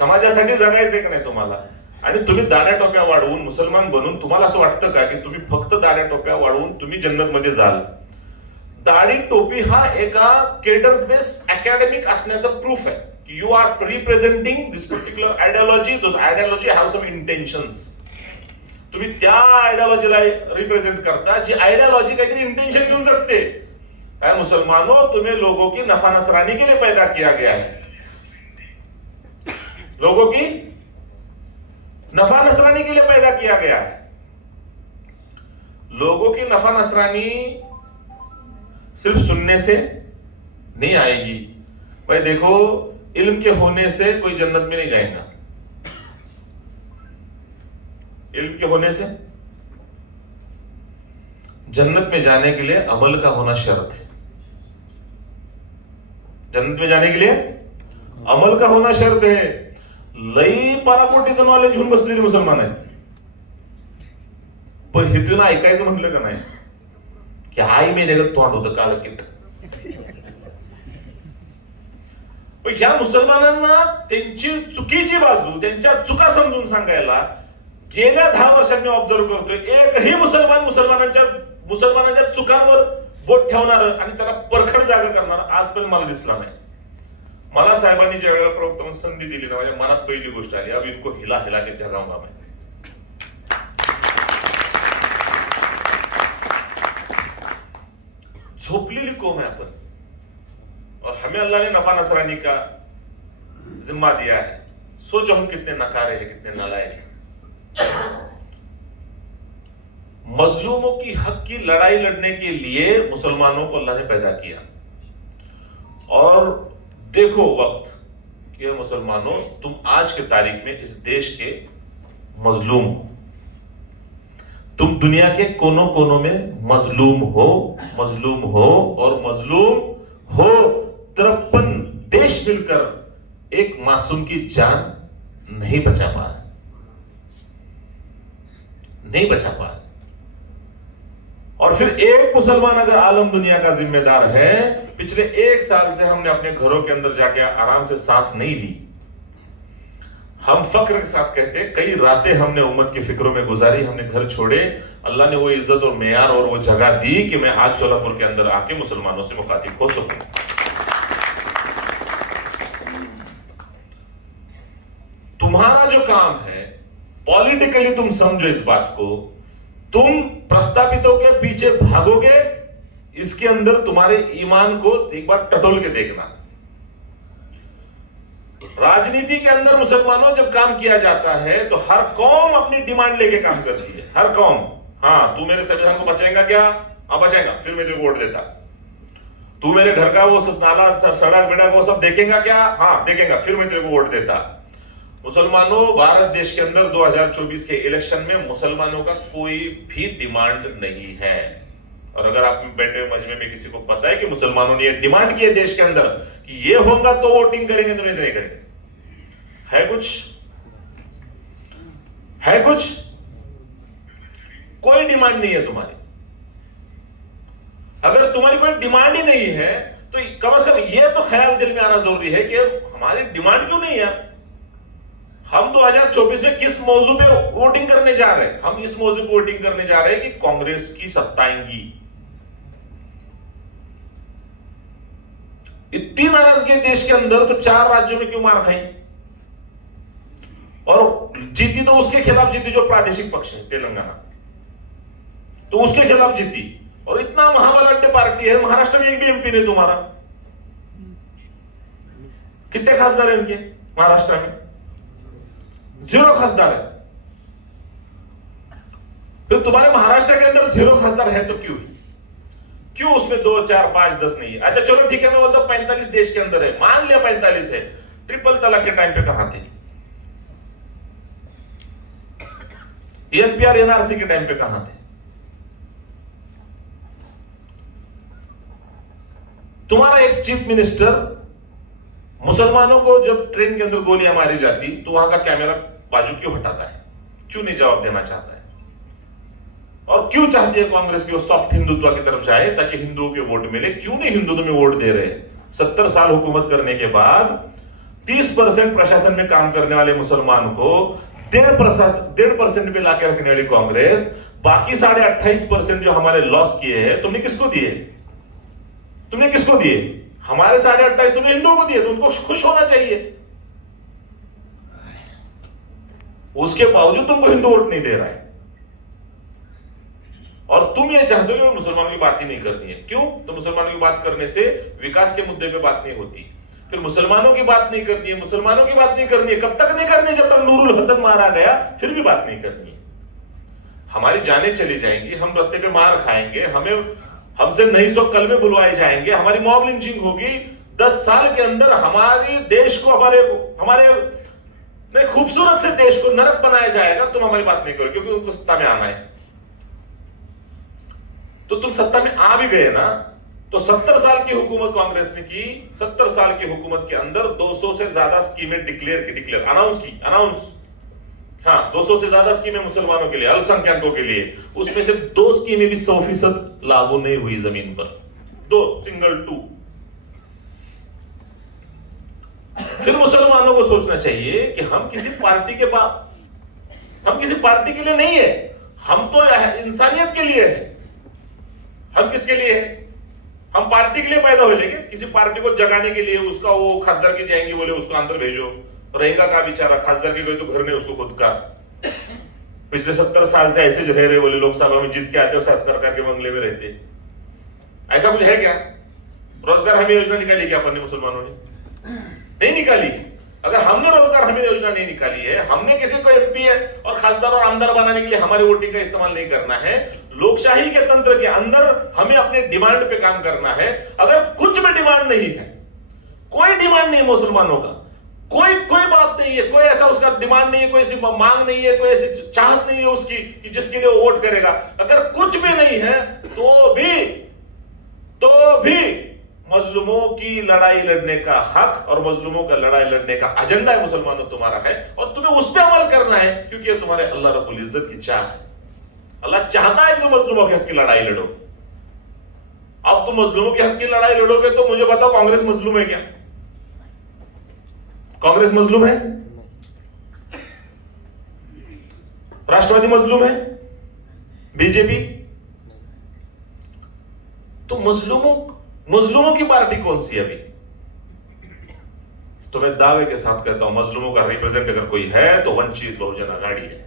समाजासाठी जगायचंय का नाही तुम्हाला? आणि तुम्ही दाड्या टोप्या वाढवून मुसलमान बनून तुम्हाला असं वाटतं का की तुम्ही फक्त दाड्या टोप्या वाढवून तुम्ही जन्नतमध्ये जाल? दाढी टोपी हा एका केडर बेस अकॅडमिक असण्याचं प्रूफ आहे की you are representing this particular ideology. Those ideology have some intentions. तुम्ही त्या आयडियोलॉजीला रिप्रेझेंट करता जी आयडियोलॉजी काहीतरी इंटेंशन घेऊन जगते. मुसलमानों, तुम्हें लोगों की नफा नसरानी के लिए पैदा किया गया है. लोगों की नफा नसरानी के लिए पैदा किया गया है. लोगों की नफा नसरानी सिर्फ सुनने से नहीं आएगी. भाई देखो, इल्म के होने से कोई जन्नत में नहीं जाएगा. इल्म के होने से जन्नत में जाने के लिए अमल का होना शर्त है. जन्नत में जाने के लिए अमल का होना शर्त है. लई पाराकोटीचं नॉलेज घेऊन बसलेली मुसलमान आहेत, पण हिथून ऐकायचं म्हटलं का नाही की आई मी नेलं तोंड होतं काळ किट. पण ह्या मुसलमानांना त्यांची चुकीची बाजू, त्यांच्या चुका समजून सांगायला गेल्या 10 वर्षांनी ऑब्झर्व करतोय. एकही मुसलमानांच्या चुकांवर बोट ठेवणार आणि त्याला परखड जागा करणार आजपर्यंत मला दिसला नाही. मला साहेबांनी ज्या वेळेला प्रवक्ता म्हणून संधी दिली ना, माझ्या मनात पहिली गोष्ट आली, अब इनको हिला हिला के जगाऊंगा मैं. झोपलेली कौम है अपन, और हमें अल्लाह ने नफा नसरानी का जिम्मा दिया है. सोचो हम कितने नकारे हैं, कितने नालायक हैं. मजलूमों की हक की लड़ाई लड़ने के लिए मुसलमानों को अल्लाह ने पैदा किया. और देखो वक्त कि मुसलमानों, तुम आज के तारीख में इस देश के मजलूम हो. तुम दुनिया के कोनों कोनों में मजलूम हो और मजलूम हो. 53 देश मिलकर एक मासूम की जान नहीं बचा पा रहे, नहीं बचा पा रहे. और फिर एक मुसलमान अगर आलम दुनिया का जिम्मेदार है, पिछले 1 साल से हमने अपने घरों के अंदर जाके आराम से सांस नहीं ली. हम फक्र के साथ कहते, कई रातें हमने उम्मत की फिक्रों में गुजारी, हमने घर छोड़े. अल्लाह ने वो इज्जत और मेयार और वो जगह दी कि मैं आज सोलापुर के अंदर आके मुसलमानों से मुखातिब हो सकूं. तुम्हारा जो काम है, पॉलिटिकली तुम समझो इस बात को, तुम प्रस्तापितों के पीछे भागोगे, इसके अंदर तुम्हारे ईमान को एक बार टटोल के देखना. राजनीति के अंदर मुसलमानों जब काम किया जाता है तो हर कौम अपनी डिमांड लेके काम करती है. हर कौम, हाँ तू मेरे संविधान को बचाएगा क्या? हाँ बचाएगा, फिर मैं तेरे को वोट देता. तू मेरे घर का वो सब नाला सड़क बेड़ा वो सब देखेगा क्या? हाँ देखेगा, फिर मैं तेरे को वोट देता. मुसलमानों, भारत देश के अंदर 2024 के इलेक्शन में मुसलमानों का कोई भी डिमांड नहीं है. और अगर आप बैठे हुए मजमे में किसी को पता है कि मुसलमानों ने ये डिमांड की है देश के अंदर कि ये होगा तो वोटिंग करेंगे, तो नहीं करेंगे, है कुछ? है कुछ? कोई डिमांड नहीं है तुम्हारी. अगर तुम्हारी कोई डिमांड ही नहीं है तो कम से कम ये तो ख्याल दिल में आना जरूरी है कि हमारी डिमांड क्यों नहीं है. हम 2024 में किस मौजू पे वोटिंग करने जा रहे हैं? हम इस मौजू पे वोटिंग करने जा रहे हैं कि कांग्रेस की सत्ता आएगी. इतनी नाराजगी देश के अंदर तो 4 राज्यों में क्यों मार खाई? और जीती तो उसके खिलाफ जीती जो प्रादेशिक पक्ष है, तेलंगाना, तो उसके खिलाफ जीती. और इतना महाबलाढ्य पार्टी है, महाराष्ट्र में एक भी एमपी नहीं तुम्हारा. कितने खासदार है इनके महाराष्ट्र में? 0 खासदार है. तो तुम्हारे महाराष्ट्र के अंदर 0 खासदार है तो क्यों उसमें 2, 4, 5, 10 नहीं है? अच्छा चलो ठीक है, मैं बोलता हूं 45 देश के अंदर है, मान लिया 45 है. ट्रिपल तलाक के टाइम पे कहां थे? एनपीआर एनआरसी के टाइम पे कहां थे? तुम्हारा एक चीफ मिनिस्टर मुसलमानों को जब ट्रेन के अंदर गोलियां मारी जाती तो वहां का कैमरा बाजू क्यों हटाता है? क्यों नहीं जवाब देना चाहता है? और क्यों चाहती है कांग्रेस की वो सॉफ्ट हिंदुत्व की तरफ जाए ताकि हिंदुओं के वोट मिले? क्यों नहीं हिंदू तुम्हें वोट दे रहे? 70 साल हुकूमत करने के बाद 30% प्रशासन में काम करने वाले मुसलमान को 1.5% पे लाके रखने वाली कांग्रेस, बाकी 28.5% जो हमारे लॉस किए हैं, तुमने किसको दिए? तुमने किसको दिए? हमारे 28.5 तुमने हिंदुओं को दिए, तो उनको खुश होना चाहिए। उसके बावजूद तुमको हिंदू वोट नहीं दे रहा है, और तुम ये चाहते हो कि मुसलमानों की बात ही नहीं करनी है। क्यों? तो मुसलमानों की बात करने से विकास के मुद्दे पे बात नहीं होती। फिर मुसलमानों की बात नहीं करनी है, मुसलमानों की बात नहीं करनी है। कब तक नहीं करनी? जब तक नूरुल हसन मारा गया, फिर भी बात नहीं करनी है। हमारी जानें चली जाएंगी, हम रास्ते पे मार खाएंगे, हमसे नहीं सो कलमे बुलवाए जाएंगे, हमारी मॉब लिंचिंग होगी। 10 साल के अंदर हमारे देश को, हमारे खूबसूरत से देश को नरक बनाया जाएगा। तुम हमारी बात नहीं करो, क्योंकि तुमको सत्ता में आना है। तो तुम सत्ता में आ भी गए ना, तो 70 साल की हुकूमत कांग्रेस ने की। 70 साल की हुकूमत के अंदर 200 से ज्यादा स्कीमें अनाउंस 200 से ज्यादा स्कीमें मुसलमानों के लिए, अल्पसंख्यकों के लिए। उसमें से 2 स्कीमें भी 100% लागू नहीं हुई जमीन पर, 2 फिर मुसलमानों को सोचना चाहिए कि हम किसी पार्टी के लिए नहीं है, हम तो इंसानियत के लिए है। हम किसके लिए है? हम पार्टी के लिए पैदा हो, लेकिन किसी पार्टी को जगाने के लिए उसका वो खासदार की जाएंगे बोले उसको अंदर भेजो, रहेगा का बेचारा खासदार की कोई तो घर नहीं उसको खुद का। पिछले 70 साल से ऐसे रह रहे बोले, लोकसभा में जीत के आते हो सरकार के बंगले में रहते। ऐसा कुछ है क्या? रोजगार हमें योजना निकाली क्या अपन ने? मुसलमानों ने नहीं निकाली। अगर हमने रोजगार हमें योजना नहीं निकाली है, हमने किसी को एमपी और खासदार और आमदार बनाने के लिए हमारी वोटिंग का इस्तेमाल नहीं करना है। लोकशाही के तंत्र के अंदर हमें अपने डिमांड पे काम करना है। अगर कुछ में डिमांड नहीं है, कोई डिमांड नहीं है मुसलमानों का, कोई बात नहीं है, कोई ऐसा उसका डिमांड नहीं है, कोई ऐसी मांग नहीं है, कोई ऐसी चाहत नहीं है उसकी कि जिसके लिए वो वोट करेगा, अगर कुछ भी नहीं है तो भी मजलूमों की लड़ाई लड़ने का हक और मजलूमों का लड़ाई लड़ने का एजेंडा है मुसलमानों तुम्हारा है, और तुम्हें उस पर अमल करना है, क्योंकि तुम्हारे अल्लाह रब्बुल इज्जत की चाह है। अल्लाह चाहता है कि तुम मजलूमों के हक की लड़ाई लड़ो। अब तुम मजलूमों के हक की लड़ाई लड़ोगे तो मुझे बताओ, कांग्रेस मजलूम है क्या? कांग्रेस मजलूम है? राष्ट्रवादी मजलूम है? बीजेपी? तो मजलूमों की पार्टी कौन सी है अभी? तो मैं दावे के साथ कहता हूं, मजलूमों का रिप्रेजेंट अगर कोई है तो वंचित बहुजन आघाड़ी है।